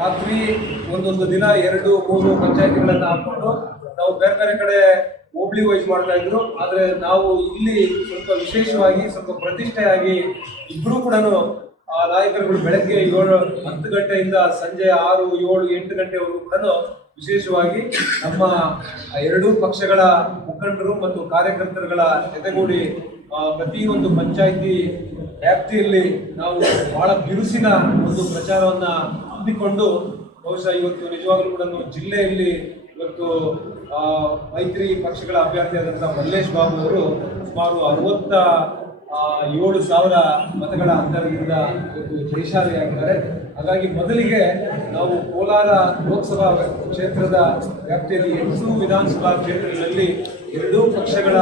ರಾತ್ರಿ ಒಂದೊಂದು ದಿನ ಎರಡು, ಮೂರು ಪಂಚಾಯತಿಗಳನ್ನ ಹಾಕೊಂಡು ನಾವು ಬೇರೆ ಬೇರೆ ಕಡೆ ಹೋಬ್ಳಿ ವೈಸ್ ಮಾಡ್ತಾ ಇದ್ರು. ಆದ್ರೆ ನಾವು ಇಲ್ಲಿ ಸ್ವಲ್ಪ ವಿಶೇಷವಾಗಿ, ಸ್ವಲ್ಪ ಪ್ರತಿಷ್ಠೆಯಾಗಿ ಇಬ್ರು ಕೂಡ ಆ ನಾಯಕರುಗಳು ಬೆಳಗ್ಗೆ ಏಳು, ಹತ್ತು ಗಂಟೆಯಿಂದ ಸಂಜೆ ಆರು, ಏಳು, ಎಂಟು ಗಂಟೆವರೆಗೂ ಕೂಡ ವಿಶೇಷವಾಗಿ ನಮ್ಮ ಎರಡೂ ಪಕ್ಷಗಳ ಮುಖಂಡರು ಮತ್ತು ಕಾರ್ಯಕರ್ತರುಗಳ ಜೊತೆಗೂಡಿ ಪ್ರತಿಯೊಂದು ಪಂಚಾಯಿತಿ ವ್ಯಾಪ್ತಿಯಲ್ಲಿ ನಾವು ಬಹಳ ಬಿರುಸಿನ ಒಂದು ಪ್ರಚಾರವನ್ನ ಹಮ್ಮಿಕೊಂಡು ಬಹುಶಃ ಇವತ್ತು ನಿಜವಾಗ್ಲೂ ಕೂಡ ಜಿಲ್ಲೆಯಲ್ಲಿ ಇವತ್ತು ಮೈತ್ರಿ ಪಕ್ಷಗಳ ಅಭ್ಯರ್ಥಿಯಾದಂಥ ಮಲ್ಲೇಶ್ ಬಾಬು ಅವರು ಸುಮಾರು ಅರವತ್ತ ಏಳು ಸಾವಿರ ಮತಗಳ ಅಂತರದಿಂದ ಇವತ್ತು ಜಯಶಾಲಿಯಾಗಿದ್ದಾರೆ ಹಾಗಾಗಿ ಮೊದಲಿಗೆ ನಾವು ಕೋಲಾರ ಲೋಕಸಭಾ ಕ್ಷೇತ್ರದ ವ್ಯಾಪ್ತಿಯಲ್ಲಿ ಎಂಟು ವಿಧಾನಸಭಾ ಕ್ಷೇತ್ರಗಳಲ್ಲಿ ಎರಡೂ ಪಕ್ಷಗಳ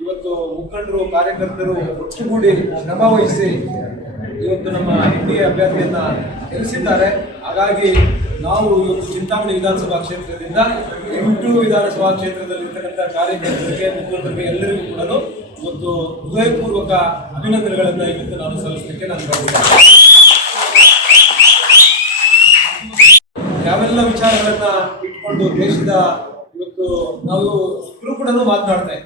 ಇವತ್ತು ಮುಖಂಡರು, ಕಾರ್ಯಕರ್ತರು ಒಟ್ಟುಗೂಡಿ ಶ್ರಮ ವಹಿಸಿ ಇವತ್ತು ನಮ್ಮ ಎನ್ ಡಿ ಎ ಅಭ್ಯರ್ಥಿಯನ್ನ ಗೆಲ್ಲಿಸಿದ್ದಾರೆ. ಹಾಗಾಗಿ ನಾವು ಇವತ್ತು ಚಿಂತಾಮಣಿ ವಿಧಾನಸಭಾ ಕ್ಷೇತ್ರದಿಂದ ಎಂಟು ವಿಧಾನಸಭಾ ಕ್ಷೇತ್ರದಲ್ಲಿರ್ತಕ್ಕಂಥ ಕಾರ್ಯಕರ್ತರಿಗೆ ಮುಖ್ಯಮಂತ್ರಿಗೆ ಎಲ್ಲರಿಗೂ ಕೂಡ ಒಂದು ಹೃದಯಪೂರ್ವಕ ಅಭಿನಂದನೆಗಳನ್ನು ಇವತ್ತು ನಾನು ಸಲ್ಲಿಸಲಿಕ್ಕೆ ನಾನು ಬಯಸ್ತೇನೆ. ಯಾವೆಲ್ಲ ವಿಚಾರಗಳನ್ನ ಇಟ್ಕೊಂಡು ದೇಶದ ಇವತ್ತು ನಾವು ಇಬ್ರು ಕೂಡ ಮಾತನಾಡ್ತಾ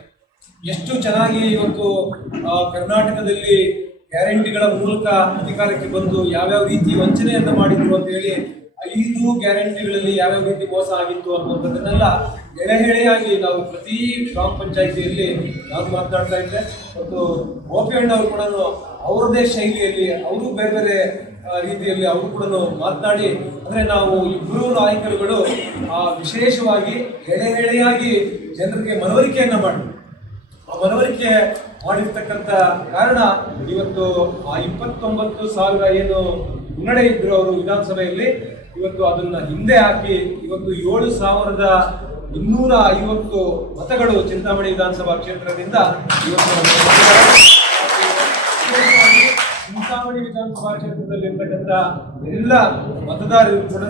ಎಷ್ಟು ಚೆನ್ನಾಗಿ ಇವತ್ತು ಕರ್ನಾಟಕದಲ್ಲಿ ಗ್ಯಾರಂಟಿಗಳ ಮೂಲಕ ಅಧಿಕಾರಕ್ಕೆ ಬಂದು ಯಾವ್ಯಾವ ರೀತಿ ವಂಚನೆಯನ್ನ ಮಾಡಿದ್ರು ಅಂತ ಹೇಳಿ ಐದು ಗ್ಯಾರಂಟಿಗಳಲ್ಲಿ ಯಾವ್ಯಾವ ರೀತಿ ಮೋಸ ಆಗಿತ್ತು ಅನ್ನುವಂಥದ್ದನ್ನೆಲ್ಲ ಎಳೆಹೆಳೆಯಾಗಿ ನಾವು ಪ್ರತಿ ಗ್ರಾಮ ಪಂಚಾಯಿತಿಯಲ್ಲಿ ನಾನು ಮಾತನಾಡ್ತಾ ಇದ್ದೆ. ಮತ್ತು ಗೋಪಿಯಣ್ಣ ಅವರು ಕೂಡ ಅವರದೇ ಶೈಲಿಯಲ್ಲಿ ಅವರು ಬೇರೆ ಬೇರೆ ರೀತಿಯಲ್ಲಿ ಅವರು ಕೂಡ ಮಾತನಾಡಿ ಅಂದ್ರೆ ನಾವು ಇಬ್ಬರು ನಾಯಕರುಗಳು ಆ, ವಿಶೇಷವಾಗಿ ಎಳೆ ಎಳೆಯಾಗಿ ಜನರಿಗೆ ಮನವರಿಕೆಯನ್ನ ಮಾಡಿ ಆ ಮನವರಿಕೆ ಮಾಡಿರ್ತಕ್ಕಂಥ ಕಾರಣ ಇವತ್ತು ಆ ಇಪ್ಪತ್ತೊಂಬತ್ತು ಸಾವಿರ ಏನು ಮುನ್ನಡೆ ಇದ್ರು ಅವರು ವಿಧಾನಸಭೆಯಲ್ಲಿ, ಇವತ್ತು ಅದನ್ನ ಹಿಂದೆ ಹಾಕಿ ಇವತ್ತು ಏಳು ಸಾವಿರದ ಇನ್ನೂರ ಐವತ್ತು ಮತಗಳು ಚಿಂತಾಮಣಿ ವಿಧಾನಸಭಾ ಕ್ಷೇತ್ರದಿಂದ ಇವತ್ತು ಚಿಂತಾಮಣಿ ವಿಧಾನಸಭಾ ಕ್ಷೇತ್ರದಲ್ಲಿ ಇರ್ತಕ್ಕಂಥ ಎಲ್ಲ ಮತದಾರರು ಕೂಡ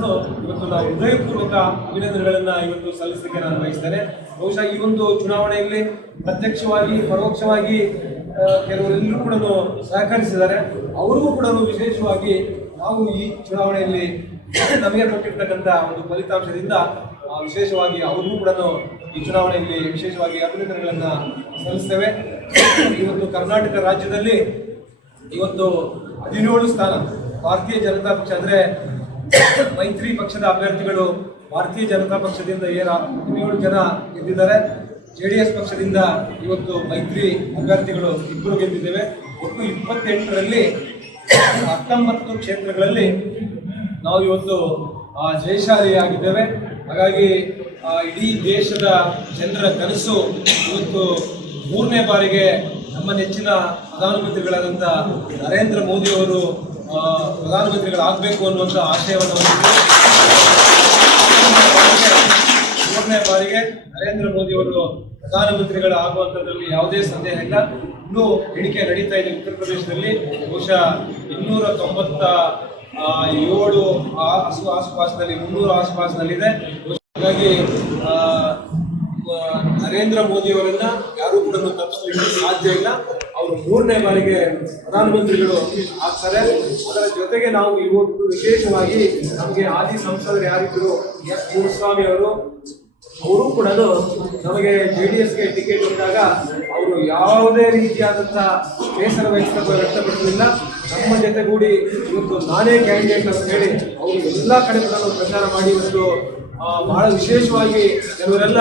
ಇವತ್ತು ನಾವು ಹೃದಯಪೂರ್ವಕ ಅಭಿನಂದನೆಗಳನ್ನ ಇವತ್ತು ಸಲ್ಲಿಸಲಿಕ್ಕೆ ನಾನು ಬಯಸ್ತೇನೆ. ಬಹುಶಃ ಈ ಒಂದು ಚುನಾವಣೆಯಲ್ಲಿ ಪ್ರತ್ಯಕ್ಷವಾಗಿ, ಪರೋಕ್ಷವಾಗಿ ಕೆಲವರೆಲ್ಲರೂ ಕೂಡ ಸಹಕರಿಸಿದ್ದಾರೆ. ಅವರಿಗೂ ಕೂಡ ವಿಶೇಷವಾಗಿ ನಾವು ಈ ಚುನಾವಣೆಯಲ್ಲಿ ನಮಗೆ ಕೊಟ್ಟಿರ್ತಕ್ಕಂಥ ಒಂದು ಫಲಿತಾಂಶದಿಂದ ವಿಶೇಷವಾಗಿ ಅವ್ರಿಗೂ ಕೂಡ ಈ ಚುನಾವಣೆಯಲ್ಲಿ ವಿಶೇಷವಾಗಿ ಅಭಿನಂದನೆಗಳನ್ನ ಸಲ್ಲಿಸ್ತೇವೆ. ಇವತ್ತು ಕರ್ನಾಟಕ ರಾಜ್ಯದಲ್ಲಿ ಇವತ್ತು ಹದಿನೇಳು ಸ್ಥಾನ. ಭಾರತೀಯ ಜನತಾ ಪಕ್ಷ ಅಂದರೆ ಮೈತ್ರಿ ಪಕ್ಷದ ಅಭ್ಯರ್ಥಿಗಳು ಭಾರತೀಯ ಜನತಾ ಪಕ್ಷದಿಂದ ಏನ ಹದಿನೇಳು ಜನ ಗೆದ್ದಿದ್ದಾರೆ. ಜೆ ಡಿ ಎಸ್ ಪಕ್ಷದಿಂದ ಇವತ್ತು ಮೈತ್ರಿ ಅಭ್ಯರ್ಥಿಗಳು ಇಬ್ಬರು ಗೆದ್ದಿದ್ದೇವೆ. ಒಟ್ಟು ಇಪ್ಪತ್ತೆಂಟರಲ್ಲಿ ಹತ್ತೊಂಬತ್ತು ಕ್ಷೇತ್ರಗಳಲ್ಲಿ ನಾವು ಇವತ್ತು ಜಯಶಾಲಿಯಾಗಿದ್ದೇವೆ. ಹಾಗಾಗಿ ಇಡೀ ದೇಶದ ಜನರ ಕನಸು ಇವತ್ತು ಮೂರನೇ ಬಾರಿಗೆ ನಮ್ಮ ನೆಚ್ಚಿನ ಪ್ರಧಾನಮಂತ್ರಿಗಳಾದಂಥ ನರೇಂದ್ರ ಮೋದಿ ಅವರು ಪ್ರಧಾನಮಂತ್ರಿಗಳಾಗಬೇಕು ಅನ್ನುವಂಥ ಆಶಯವನ್ನು ಹೊಂದಿದ್ದು ಮೂರನೇ ಬಾರಿಗೆ ನರೇಂದ್ರ ಮೋದಿ ಅವರು ಪ್ರಧಾನಮಂತ್ರಿಗಳು ಆಗುವಂಥದ್ರಲ್ಲಿ ಯಾವುದೇ ಸಂದೇಹ ಇಲ್ಲ. ಇನ್ನೂ ಎಣಿಕೆ ನಡೀತಾ ಇದೆ ಉತ್ತರ ಪ್ರದೇಶದಲ್ಲಿ. ಬಹುಶಃ ಇನ್ನೂರ ತೊಂಬತ್ತ ಏಳು ಆಸು ಆಸುಪಾಸಿನಲ್ಲಿ, ಮುನ್ನೂರು ಆಸುಪಾಸಿನಲ್ಲಿದೆ. ಹಾಗಾಗಿ ನರೇಂದ್ರ ಮೋದಿ ಅವರನ್ನ ಯಾರು ಕೂಡ ತಪ್ಪಿಸಲಿಕ್ಕೆ ಸಾಧ್ಯ ಇಲ್ಲ. ಅವರು ಮೂರನೇ ಬಾರಿಗೆ ಪ್ರಧಾನಮಂತ್ರಿಗಳು ಆಗ್ತಾರೆ. ಅದರ ಜೊತೆಗೆ ನಾವು ಇವತ್ತು ವಿಶೇಷವಾಗಿ ನಮಗೆ ಆದಿ ಸಂಸದರು ಯಾರಿದ್ರು ಎಸ್ ಕುಮಾರಸ್ವಾಮಿ ಅವರು ಅವರು ಕೂಡ ನಮಗೆ ಜೆ ಡಿ ಎಸ್ಗೆ ಟಿಕೆಟ್ ಇದ್ದಾಗ ಅವರು ಯಾವುದೇ ರೀತಿಯಾದಂಥ ಬೇಸರ ವ್ಯಕ್ತ ವ್ಯಕ್ತಪಡಿಸಲಿಲ್ಲ. ನಮ್ಮ ಜೊತೆಗೂಡಿ ಇವತ್ತು ನಾನೇ ಕ್ಯಾಂಡಿಡೇಟ್ ಅಂತ ಹೇಳಿ ಅವರು ಎಲ್ಲ ಕಡೆ ಪ್ರಚಾರ ಮಾಡಿ ಆ, ಬಹಳ ವಿಶೇಷವಾಗಿ ಕೆಲವರೆಲ್ಲ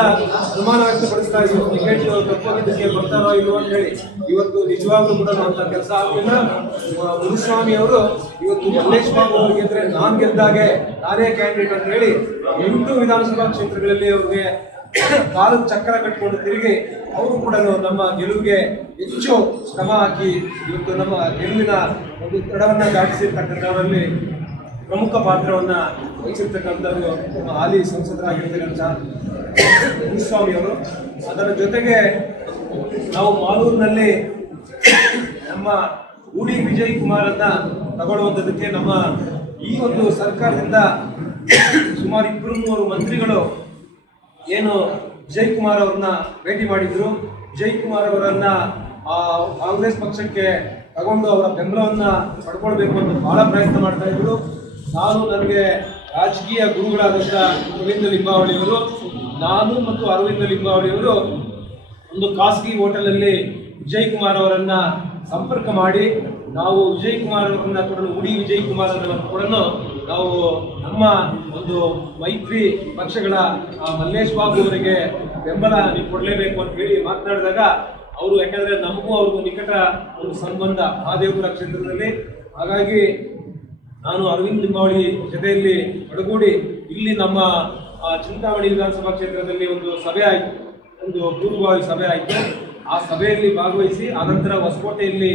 ಅನುಮಾನ ವ್ಯಕ್ತಪಡಿಸ್ತಾ ಇದ್ರು. ಟಿಕೆಟ್ ತಪ್ಪೋಗಿದ್ದಕ್ಕೆ ಬರ್ತಾರೋ ಇಲ್ವೋ ಅಂತ ಹೇಳಿ. ಇವತ್ತು ನಿಜವಾಗ್ಲೂ ಕೂಡ ಅಂತ ಕೆಲಸ ಆಗಲಿಲ್ಲ. ಮುನಿಸ್ವಾಮಿ ಅವರು ಇವತ್ತು ಮಲ್ಲೇಶ್ ಬಾಬು ಅವ್ರು ಗೆದ್ರೆ ನಾನ್ ಗೆದ್ದಾಗೆ ನಾನೇ ಕ್ಯಾಂಡಿಡೇಟ್ ಅಂತ ಹೇಳಿ ಎಂಟು ವಿಧಾನಸಭಾ ಕ್ಷೇತ್ರಗಳಲ್ಲಿ ಅವ್ರಿಗೆ ಕಾಲು ಚಕ್ರ ಕಟ್ಟಿಕೊಂಡು ತಿರುಗಿ ಅವರು ಕೂಡ ನಮ್ಮ ಗೆಲುವಿಗೆ ಹೆಚ್ಚು ಶ್ರಮ ಹಾಕಿ ಇವತ್ತು ನಮ್ಮ ಗೆಲುವಿನ ಒಂದು ದಡವನ್ನ ದಾಟಿಸಿರ್ತಕ್ಕಂಥವರಲ್ಲಿ ಪ್ರಮುಖ ಪಾತ್ರವನ್ನ ವಹಿಸಿರ್ತಕ್ಕಂಥದ್ದು ನಮ್ಮ ಹಾಲಿ ಸಂಸದರಾಗಿರ್ತಕ್ಕಂಥ ಮುನಿಸ್ವಾಮಿ ಅವರು. ಅದರ ಜೊತೆಗೆ ನಾವು ಮಾಲೂರಿನಲ್ಲಿ ನಮ್ಮ ಉಡಿ ವಿಜಯ್ ಕುಮಾರನ್ನ ತಗೊಳ್ಳುವಂಥದ್ದಕ್ಕೆ ನಮ್ಮ ಈ ಒಂದು ಸರ್ಕಾರದಿಂದ ಸುಮಾರು ಇಬ್ಬರು ಮೂರು ಮಂತ್ರಿಗಳು ಏನು ವಿಜಯ್ ಕುಮಾರ್ ಅವ್ರನ್ನ ಭೇಟಿ ಮಾಡಿದ್ರು. ವಿಜಯ್ ಕುಮಾರ್ ಅವರನ್ನ ಕಾಂಗ್ರೆಸ್ ಪಕ್ಷಕ್ಕೆ ತಗೊಂಡು ಅವರ ಬೆಂಬಲವನ್ನ ಪಡ್ಕೊಳ್ಬೇಕು ಅಂತ ಬಹಳ ಪ್ರಯತ್ನ ಮಾಡ್ತಾ ಇದ್ರು. ನಾನು ನನಗೆ ರಾಜಕೀಯ ಗುರುಗಳಾದಂಥ ಅರವಿಂದ ಲಿಂಬಾವಳಿಯವರು ನಾನು ಮತ್ತು ಅರವಿಂದ ಲಿಂಬಾವಳಿಯವರು ಒಂದು ಖಾಸಗಿ ಹೋಟೆಲಲ್ಲಿ ವಿಜಯ್ ಕುಮಾರ್ ಅವರನ್ನು ಸಂಪರ್ಕ ಮಾಡಿ, ನಾವು ವಿಜಯ್ ಕುಮಾರ್ ಅವರನ್ನ ಕೂಡ ಉಡಿ ವಿಜಯ್ ಕುಮಾರ್ ಅವರನ್ನು ಕೂಡ ನಾವು ನಮ್ಮ ಒಂದು ಮೈತ್ರಿ ಪಕ್ಷಗಳ ಮಲ್ಲೇಶ್ ಬಾಬು ಅವರಿಗೆ ಬೆಂಬಲ ನೀವು ಕೊಡಲೇಬೇಕು ಅಂತ ಹೇಳಿ ಮಾತನಾಡಿದಾಗ, ಅವರು ಯಾಕಂದರೆ ನಮಗೂ ಅವ್ರಿಗೂ ನಿಕಟ ಒಂದು ಸಂಬಂಧ, ಮಹಾದೇವಪುರ ಕ್ಷೇತ್ರದಲ್ಲಿ. ಹಾಗಾಗಿ ನಾನು ಅರವಿಂದ್ ಲಿಂಬಾವಳಿ ಜೊತೆಯಲ್ಲಿ ಒಡಗೂಡಿ ಇಲ್ಲಿ ನಮ್ಮ ಚಿಂತಾಮಣಿ ವಿಧಾನಸಭಾ ಕ್ಷೇತ್ರದಲ್ಲಿ ಒಂದು ಸಭೆ ಆಯಿತು. ಒಂದು ಪೂರ್ವಭಾವಿ ಸಭೆ ಆಯಿತು. ಆ ಸಭೆಯಲ್ಲಿ ಭಾಗವಹಿಸಿ, ಆನಂತರ ಹೊಸಕೋಟೆಯಲ್ಲಿ